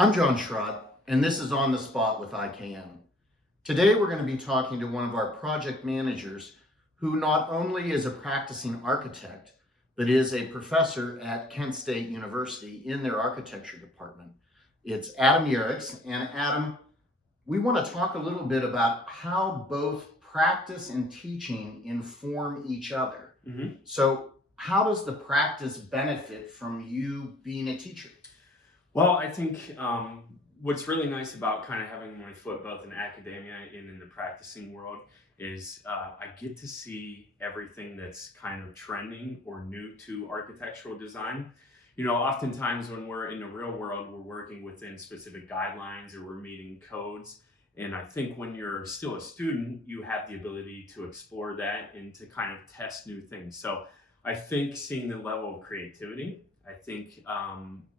I'm John Schrott, and this is On the Spot with IKM. Today we're going to be talking to one of our project managers who not only is a practicing architect, but is a professor at Kent State University in their architecture department. It's Adam Yaracs, and Adam, we want to talk a little bit about how both practice and teaching inform each other. So how does the practice benefit from you being a teacher? Well, I think what's really nice about kind of having my foot both in academia and in the practicing world is I get to see everything that's kind of trending or new to architectural design. You know, oftentimes when we're in the real world, we're working within specific guidelines or we're meeting codes. And I think when you're still a student, you have the ability to explore that and to kind of test new things. So I think seeing the level of creativity, I think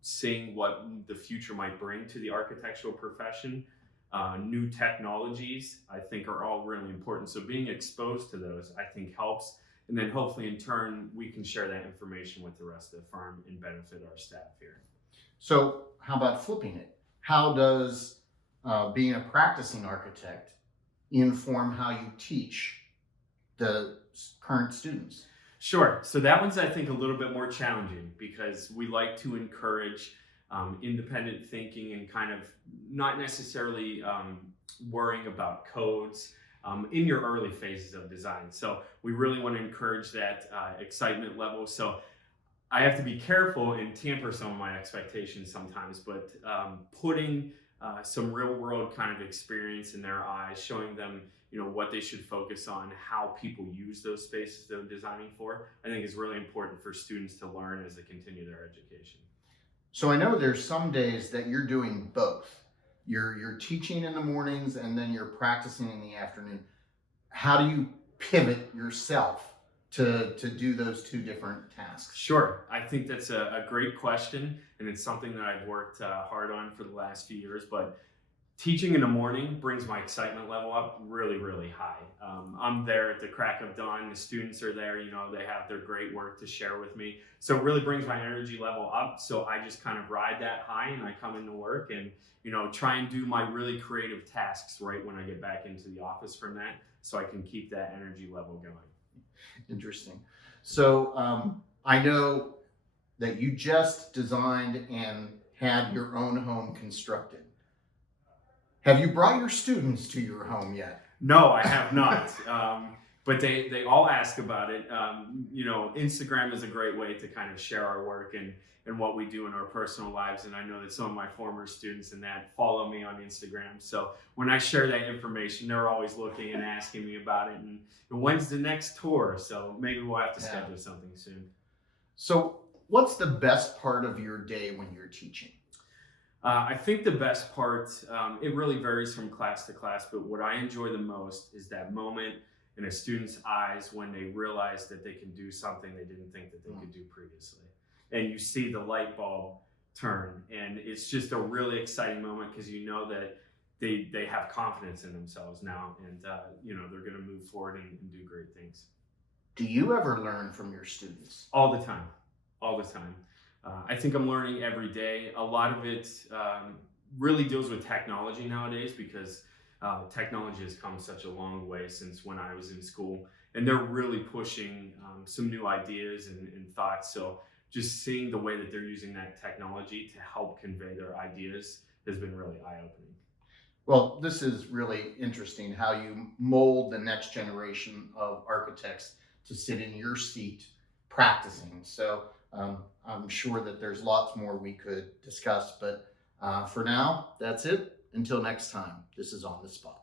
seeing what the future might bring to the architectural profession, new technologies, I think are all really important. So being exposed to those, I think helps. And then hopefully in turn, we can share that information with the rest of the firm and benefit our staff here. So how about flipping it? How does being a practicing architect inform how you teach the current students? Sure. So that one's, I think, a little bit more challenging because we like to encourage independent thinking and kind of not necessarily worrying about codes in your early phases of design. So we really want to encourage that excitement level. So I have to be careful and tamper some of my expectations sometimes, but putting some real world kind of experience in their eyes, showing them what they should focus on, how people use those spaces they're designing for, I think is really important for students to learn as they continue their education. So I know there's some days that you're doing both. You're teaching in the mornings and then you're practicing in the afternoon. How do you pivot yourself to do those two different tasks? Sure. I think that's a great question, and it's something that I've worked hard on for the last few years, but teaching in the morning brings my excitement level up really, really high. I'm there at the crack of dawn. The students are there, they have their great work to share with me. So it really brings my energy level up. So I just kind of ride that high and I come into work and, try and do my really creative tasks right when I get back into the office from that, so I can keep that energy level going. Interesting. So I know that you just designed and had your own home constructed. Have you brought your students to your home yet? No, I have not. But they all ask about it. Instagram is a great way to kind of share our work and what we do in our personal lives. And I know that some of my former students and that follow me on Instagram. So when I share that information, they're always looking and asking me about it. And when's the next tour? So maybe we'll have to schedule something soon. So what's the best part of your day when you're teaching? I think the best part, it really varies from class to class, but what I enjoy the most is that moment in a student's eyes when they realize that they can do something they didn't think that they could do previously. And you see the light bulb turn, and it's just a really exciting moment because you know that they have confidence in themselves now, and they're going to move forward and do great things. Do you ever learn from your students? All the time, all the time. I think I'm learning every day. A lot of it really deals with technology nowadays because technology has come such a long way since when I was in school, and they're really pushing some new ideas and thoughts. So just seeing the way that they're using that technology to help convey their ideas has been really eye-opening. Well, this is really interesting how you mold the next generation of architects to sit in your seat practicing. So I'm sure that there's lots more we could discuss, but for now, that's it. Until next time, this is On the Spot.